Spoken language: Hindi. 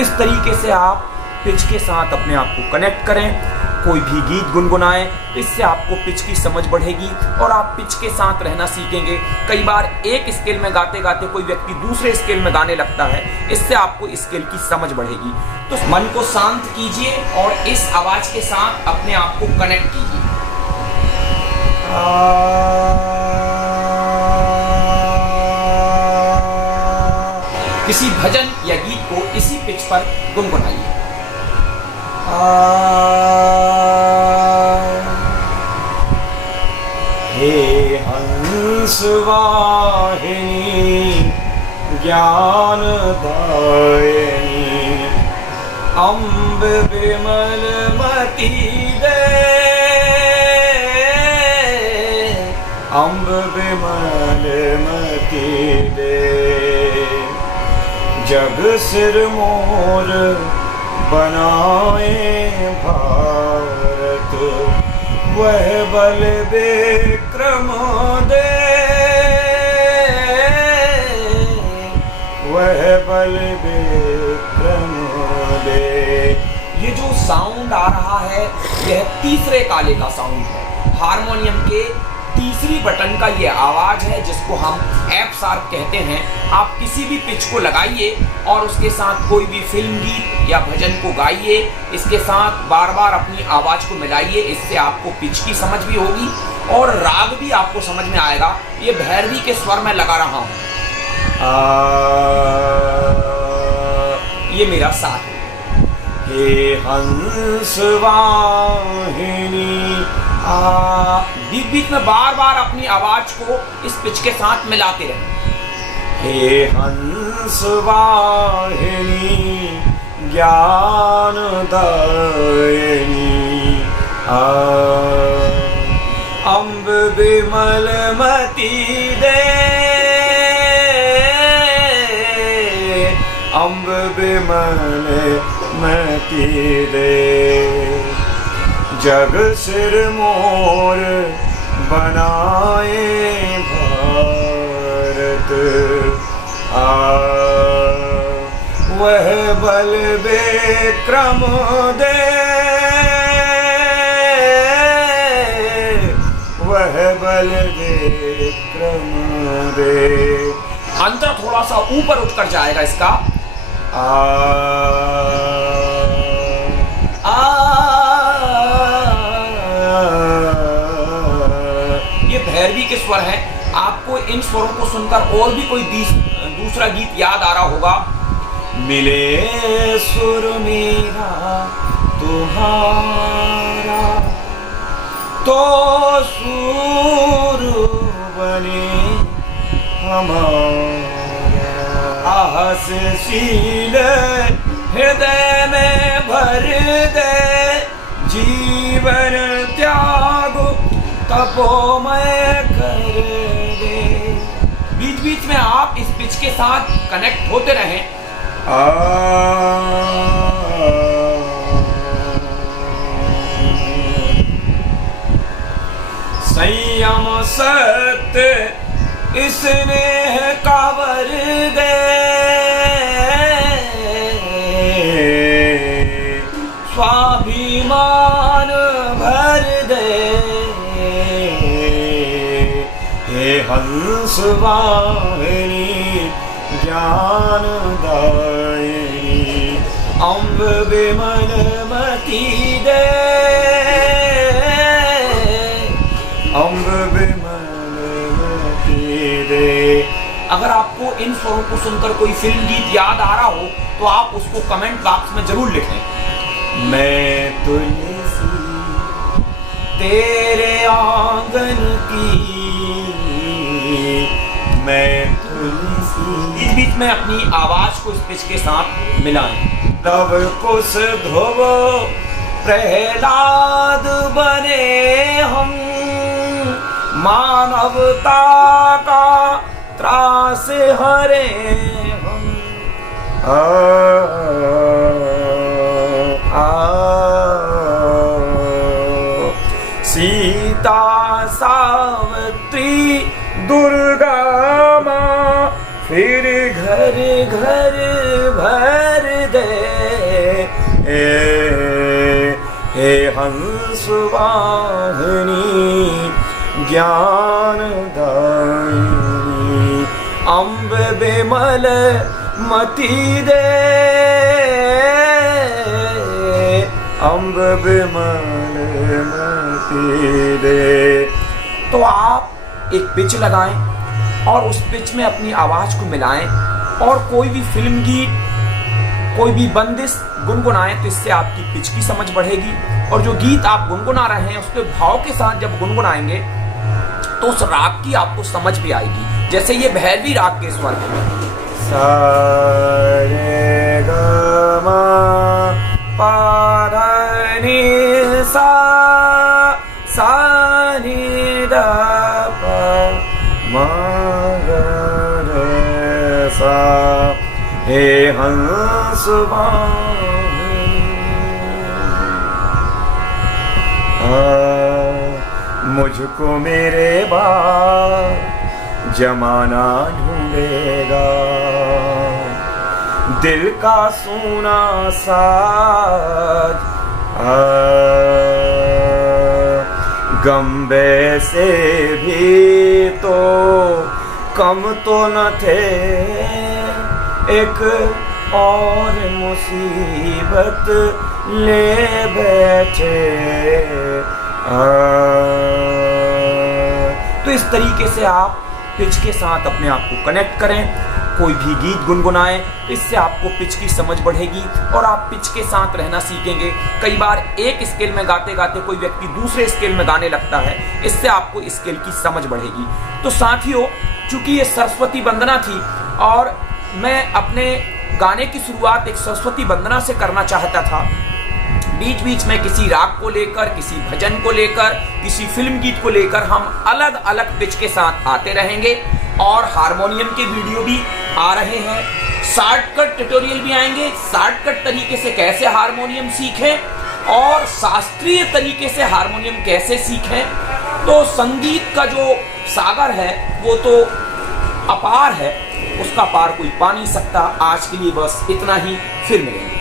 इस तरीके से आप पिच के साथ अपने आप को कनेक्ट करें। कोई भी गीत गुनगुनाएं तो इससे आपको पिच की समझ बढ़ेगी और आप पिच के साथ रहना सीखेंगे। कई बार एक स्केल में गाते गाते कोई व्यक्ति दूसरे स्केल में गाने लगता है, इससे आपको स्केल की समझ बढ़ेगी। तो मन को शांत कीजिए और इस आवाज के साथ अपने आप को कनेक्ट कीजिए। किसी भजन या गीत को इसी पिच पर गुनगुनाइए। हे हंस वाहिनी ज्ञान दायिनी अम्ब विमल मति दे, अम्ब विमल मति दे। जग सिर मोर बनाए भारत, वह बल विक्रम दे, वह बल विक्रम दे। ये जो साउंड आ रहा है यह तीसरे काले का साउंड है। हारमोनियम के तीसरी बटन का ये आवाज है जिसको हम एफ शार्प कहते हैं। आप किसी भी पिच को लगाइए और उसके साथ कोई भी फिल्म गीत या भजन को गाइए। इसके साथ बार बार अपनी आवाज को मिलाइए, इससे आपको पिच की समझ भी होगी और राग भी आपको समझ में आएगा। ये भैरवी के स्वर में लगा रहा हूं। ये मेरा साथ है। हे हंस वाहिनी बीच बीच में बार बार अपनी आवाज को इस पिच के साथ मिलाते रहें। हे हंस वाहिनी ज्ञान दायिनी अम्ब विमल मति दे, अम्ब विमल मति दे। जग सिर मोर बनाए भारत, वह बल विक्रम दे, वह बल विक्रम दे। अंतर थोड़ा सा ऊपर उठकर जाएगा इसका। ये भैरवी के स्वर हैं। आपको इन स्वरों को सुनकर और भी कोई दूसरा गीत याद आ रहा होगा। मिले सुर मेरा तुम्हारा तो सुर बने हमारा, आहसशील हृदय में भर दे, जीवन त्याग तपोमय कर दे। बीच बीच में आप इस पिच के साथ कनेक्ट होते रहें। संयम सत्य स्नेह कावर दे, स्वाभिमान भर दे। हे हंस वाहिनी ज्ञान दायिनी अम्ब विमल मति दे, अम्ब विमल मति दे। अगर आपको इन स्वरों को सुनकर कोई फिल्म गीत याद आ रहा हो तो आप उसको कमेंट बॉक्स में जरूर लिखें। मैं तुलसी तेरे आंगन की, मैं तुलसी। बीच बीच में अपनी आवाज को इस पिच के साथ मिलाएं। तब कुश ध्रुव प्रहलाद बने हम, मानवता का त्रास हरे हम। सीता सावित्री दुर्गा माँ फिर घर घर भर दे। हे हंस वाहिनी ज्ञान दायिनी अम्ब बिमल मति दे अम्ब बिमल मति दे। तो आप एक पिच लगाएं और उस पिच में अपनी आवाज को मिलाएं और कोई भी फिल्म गीत, कोई भी बंदिश गुनगुनाएं, तो इससे आपकी पिच की समझ बढ़ेगी और जो गीत आप गुनगुना रहे हैं उसके भाव के साथ जब गुनगुनाएंगे तो उस राग की आपको समझ भी आएगी। जैसे ये भैरवी राग के स्वर हैं, सा रे ग म पा ध नि सा नि ध प म ग रे सा। हे हंस मुझको मेरे बाद जमाना ढूंढेगा, दिल का सोना साज गम्बे से भी तो कम तो न थे, एक और मुसीबत ले बैठे। तो इस तरीके से आप पिच के साथ अपने आप को कनेक्ट करें, कोई भी गीत गुनगुनाएं, तो इससे आपको पिच की समझ बढ़ेगी और आप पिच के साथ रहना सीखेंगे। कई बार एक स्केल में गाते गाते कोई व्यक्ति दूसरे स्केल में गाने लगता है, इससे आपको स्केल की समझ बढ़ेगी। तो साथियों, चूंकि ये सरस्वती वंदना थी और मैं अपने गाने की शुरुआत एक सरस्वती वंदना से करना चाहता था, बीच बीच में किसी राग को लेकर, किसी भजन को लेकर, किसी फिल्म गीत को लेकर हम अलग अलग पिच के साथ आते रहेंगे और हारमोनियम के वीडियो भी आ रहे हैं, शॉर्टकट ट्यूटोरियल भी आएंगे, शॉर्टकट तरीके से कैसे हारमोनियम सीखें और शास्त्रीय तरीके से हारमोनियम कैसे सीखें। तो संगीत का जो सागर है वो तो अपार है, उसका पार कोई पा नहीं सकता। आज के लिए बस इतना ही, फिर मिलेंगे।